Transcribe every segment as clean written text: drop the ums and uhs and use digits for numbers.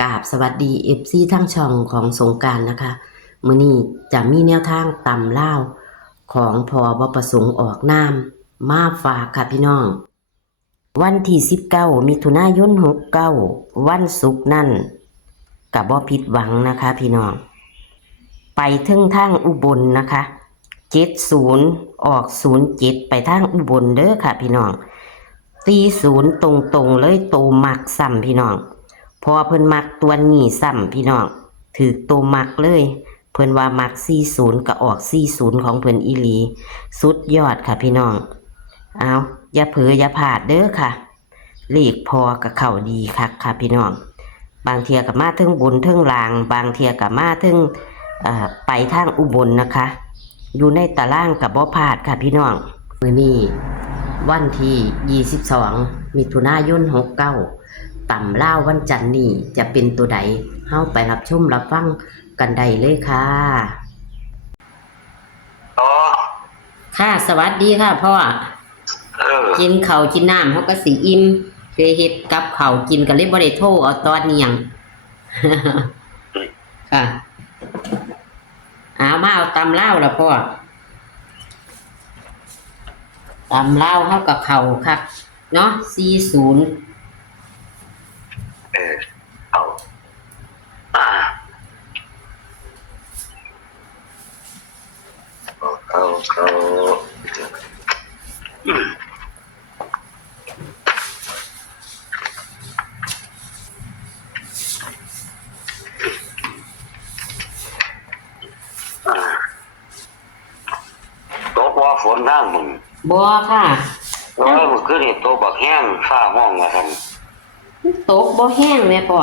กราบสวัสดีFC ทั้งช่องของสงกรานต์นะคะมื้อนี้จะมีแนวทางตำลาวของพอบ่ประสงค์ออกนามมาฝากค่ะพี่น้องวันที่19มิถุนายน69วันศุกร์นั่นก็บ่ผิดหวังนะคะพี่น้องไปถึงทางอุบลนะคะ70ออก07ไปทางอุบลเด้อค่ะพี่น้องตี0ตรงๆเลยโตมักซ้ำพี่น้องพอเพิ่นมักตัวนี้ซ้ำพี่น้องถือโตมักเลยเพิ่นว่ามัก40ก็ออก40ของเพิ่นอีหลีสุดยอดค่ะพี่น้องเอาอย่าเผลออย่าพลาดเด้อค่ะเลขพอกับเข้าดีคักค่ะพี่น้องบางเทียก็มาถึงบนถึงล่างบางเทียก็มาถึงไปทางอุบลนะคะอยู่ในตารางกับบ่พลาดค่ะพี่น้องมื้อนี้วันที่22มิถุนายน69ต่ำล่าวันจันทร์นี้จะเป็นตัวใดเฮาไปรับชมรับฟังกันได้เลยค่ะค่ะสวัสดีค่ะพ่อกินข้าวกินน้ำเฮาก็สิอิ่มไปเฮ็ดกับข้าวกินก็เลยบ่ได้โทรเอาตอนนี้หยัง ค่ะมาเอาตำลาวล่ะพ่อตำลาวเฮากับเข้าคักเนาะ40เอาโต๊ะว่าฝนนั่งมึงบ่ค่ะมันคือนี่โต๊ะบักแห้งฟ้าห้องมาทันตกบ่แห้งแม่พ่อ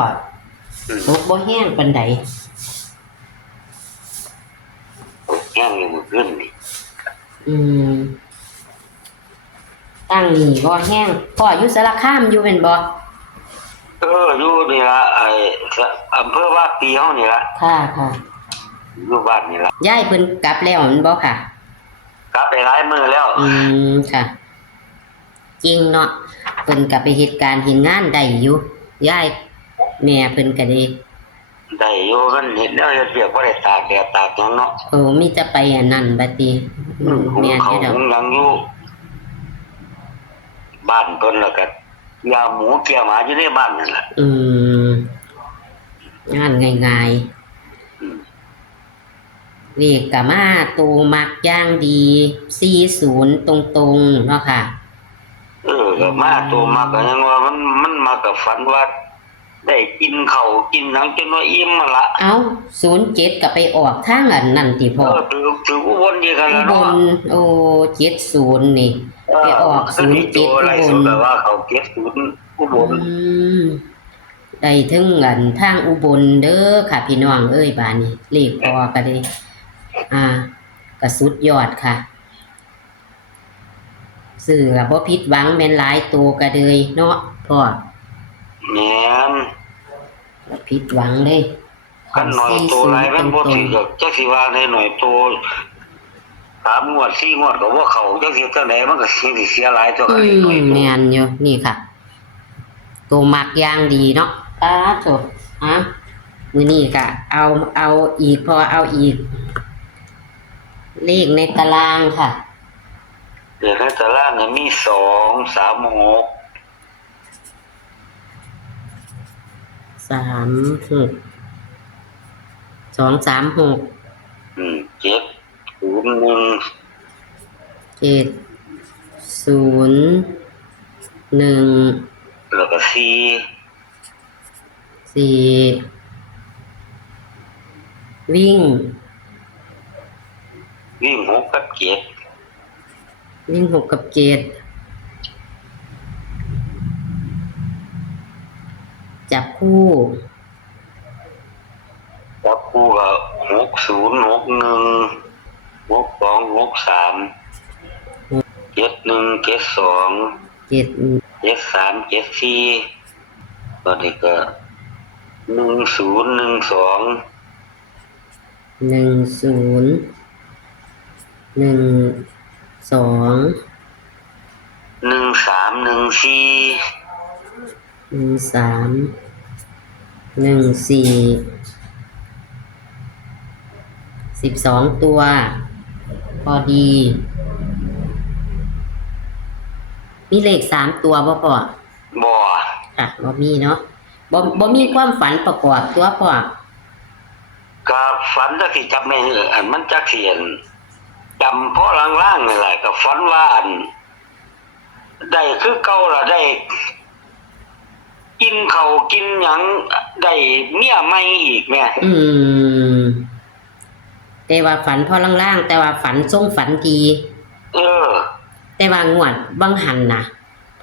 ตกบ่แห้งปานใดแห้งอยู่มือขึ้นนี่ตั้งนี่บ่แห้งพ่ออยู่สารคามอยู่แม่นบ่อยู่นี่ละอำเภอว่าปีเฮานี่ละค่ะอยู่บ้านนี่ละยายเพิ่นกลับแล้วแม่นบ่ค่ะกลับไปหลายมื้อแล้วค่ะจริงเนาะเพิ่นก็ไปเฮ็ดการเฮ็ดงานได้อยู่ยายแม่เพิ่นก็ได้อยู่มันเห็นแล้วเฮ็ดเวียกบ่ได้ตากแดดตากหยังเนาะมีแต่ไปอันนั้นบัดนี้แม่นอยู่ดอกยังอยู่บ้านเพิ่นแล้วก็ยาหมูเกี่ยวหมาอยู่ในบ้านนั่นล่ะงานง่ายๆเลขก็มาตูมักอย่างดี40ตรงๆเนาะค่ะก็มาตัวมาก็ยังว่ามันมากับฝันว่าได้กินข้าวกินหยังจนว่าอิ่มมาละ07ก็ไปออกทางอันนั้นติพ่อถืออุบลนี่กันแล้วเนาะ70นี่ไปออก07อุบลแบบว่าเขา70อุบลได้ถึงอันทางอุบลเด้อค่ะพี่น้องเอ้ยบาดนี้เลขพอก็ได้ก็สุดยอดค่ะซื้อก็บ่ผิดหวังแม่นหลายตัวก็เลยเนาะพ่อแม่นผิดหวังเด้คันหน่อยตัวหลายมันบ่ถึงก็จักสิว่าในหน่อยตัว3งวด4งวดก็บ่เข้าจักสิจังได๋มันก็สิเสียหลายตัวกันหน่อยแม่นอยู่นี่ค่ะตัวมักอย่างดีเนาะโธ่มื้อนี้ก็เอาอีกพอเอาอีกเลขในตารางค่ะเดี๋ยวในตารางมี2 3 6 36 236 701แล้วก็4วิ่ง6กับ7วิ่ง6กับ7จับคู่ก็60 61 62 63 71 72 73 74ตอนนี้ก็10 12 13 14 13 12 ตัว พอดี มีเลข3 ตัวบ่พ่อ บ่ ค่ะบ่มีเนาะบ่มีความฝันประกอบตัวพ่อ ก็ฝันจักสิจำไม่อันมันจักเสียนจำเพราะล่างๆนี่แหละก็ฝันว่าอันได้คือเก่าล่ะได้ กินข้าวกินหยังได้เมียใหม่อีกแม่ แต่ว่าฝันพอล่างๆแต่ว่าฝันทรงฝันดี เออ แต่ว่างวดบังหันน่ะ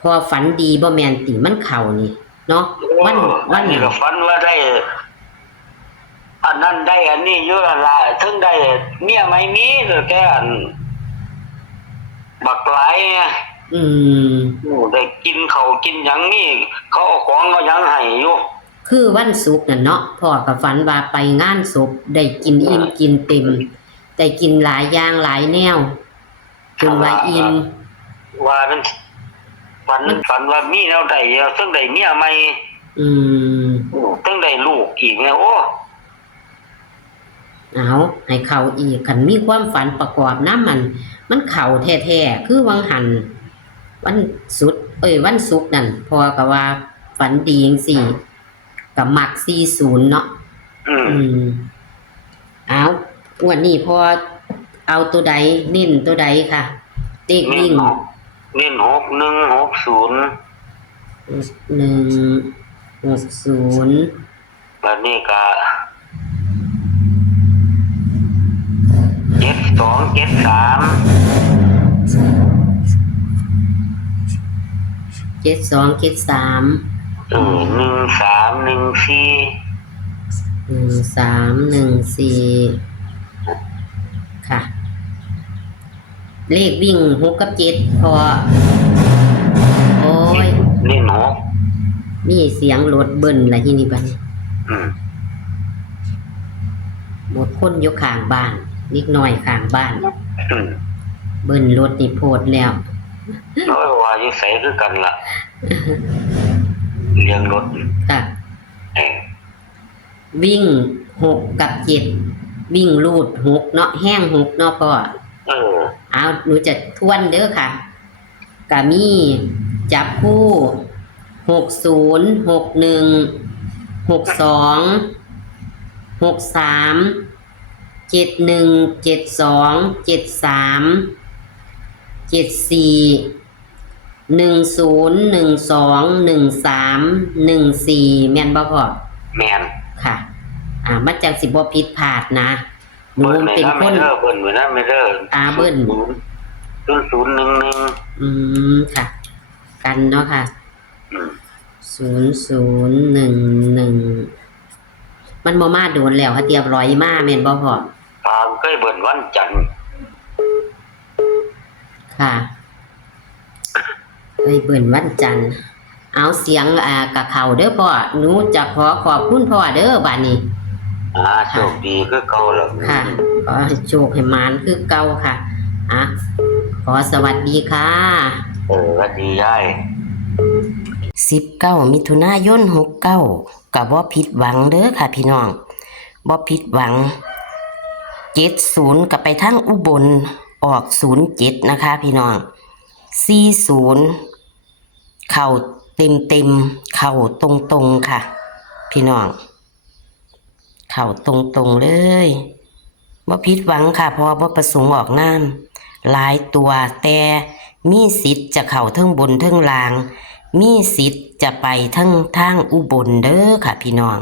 พอฝันดีบ่แม่นติมันเข้านี่เนาะวันนี้ก็ฝันว่าได้ อันนั้นได้อันนี้อยู่ละล่ะถึงได้เมียใหม่มีแต่อันบักหลายไงได้กินข้าวกินหยังนี่เขาเอาของเอาหยังให้อยู่ คือวันศุกร์น่ะเนาะพ่อก็ฝันว่าไปงานศพได้กินอิ่มกินเต็มได้กินหลายอย่างหลายแนวจนว่าอิ่มว่ามันฝันว่ามีแนวใดซึ่งได้เมียใหม่ซึ่งได้ลูกอีกแม่โอ้เอาให้เข้าอีกคันมีความฝันประกอบนำมันเข้าแท้ๆคือวังหันวันศุกร์นั่นพ่อก็ว่าฝันดีจังซี่ก็มัก40เนาะเอาวันนี้พอเอาตัวใดเน้นตัวใดค่ะเลขวิ่งเน้น6160แล้วนี่ก็ค่ะเลขวิ่ง6กับ7พอโอ้ยนี่หนูมีเสียงรถเบิ้ลล่ะที่นี่บัดนี้หมดคนอยู่ข้างบ้านนิดหน่อยข้างบ้านเบิ้ลรถนี่โพดแล้วน้อยว่าอยู่ไสคือกันล่ะเลี้ยงรถค่ะวิ่ง6กับ7วิ่งลูด6เนาะแห้ง6เนาะพ่อเอาหนูจะทวนเด้อค่ะก็มีจับคู่60 61 62 63 71 72 73 74 10 12 13 14แม่นบ่พ่อแม่นค่ะมันจังสิบ่ผิดพลาดนะหนูเป็นคนเบิ้ลไว้นะไม่เด้อเบิ้ล0011ค่ะกันเนาะค่ะ0011มันบ่มาโดนแล้วค่ะเตรียมร้อยมาแม่นบ่พ่อเคยเบิ้ลวันจันทร์ค่ะเคยเบิ้ลวันจันทร์เอาเสียงกับเขาเด้อพ่อหนูจะขอบคุณพ่อเด้อบัดนี้โชคดีคือเก่าแล้วค่ะขอให้โชคให้มานคือเก่าค่ะขอสวัสดีค่ะสวัสดียาย19 มิถุนายน 69ก็บ่ผิดหวังเด้อค่ะพี่น้องบ่ผิดหวัง70ก็ไปทางอุบลออก07นะคะพี่น้อง40เข้าเต็มเข้าตรงๆค่ะพี่น้องเข้าตรงๆเลยบ่ผิดหวังค่ะเพราะว่าบ่ประสงค์ออกนามหลายตัวแต่มีสิทธิ์จะเข้าทั้งบนทั้งล่างมีสิทธิ์จะไปทั้งทางอุบลเด้อค่ะพี่น้อง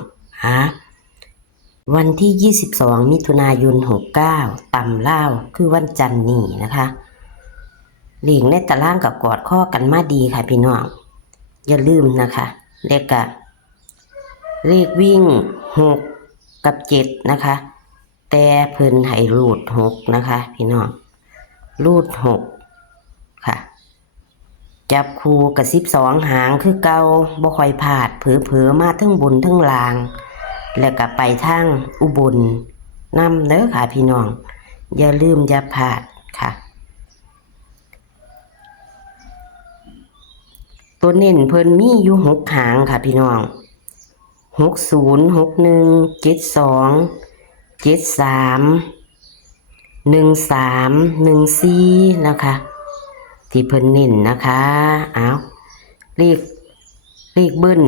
วันที่22 มิถุนายน 69ตำลาวคือวันจันทร์นี้นะคะเลขในตารางกับกอดข้อกันมาดีค่ะพี่น้องอย่าลืมนะคะเลขวิ่ง6กับ7นะคะแต่เพิ่นให้รูด6นะคะพี่น้องรูด6ค่ะจับคู่กับ12หางคือเก่าบ่ค่อยพลาดเผลอๆมาทั้งบนทั้งล่างแล้วก็ไปทางอุบลนำเด้อค่ะพี่น้องอย่าลืมอย่าพลาดค่ะตัวเน้นเพิ่นมีอยู่6หางค่ะพี่น้อง 6061731314นะคะที่เพิ่นเน้นนะคะเอาเลขเบิ้ล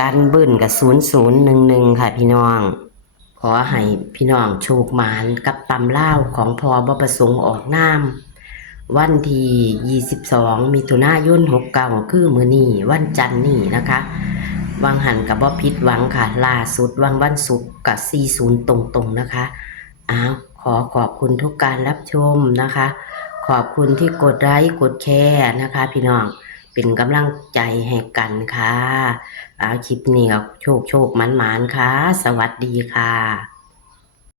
การเบิ้ลกับ0011ค่ะพี่น้องขอให้พี่น้องโชคหมานกับตำล่าวของพบ่ประสงค์ออกนามวันที่22มิถุนายน69คือมื้อนี้วันจันทร์นี้นะคะวังหันกับบ่ผิดหวังค่ะล่าสุดวันศุกร์กับ40ตรงๆนะคะขอบคุณทุกการรับชมนะคะขอบคุณที่กดไลค์กดแชร์นะคะพี่น้องเป็นกำลังใจให้กันค่ะคลิปนี้ก็โชคหมานๆค่ะสวัสดีค่ะ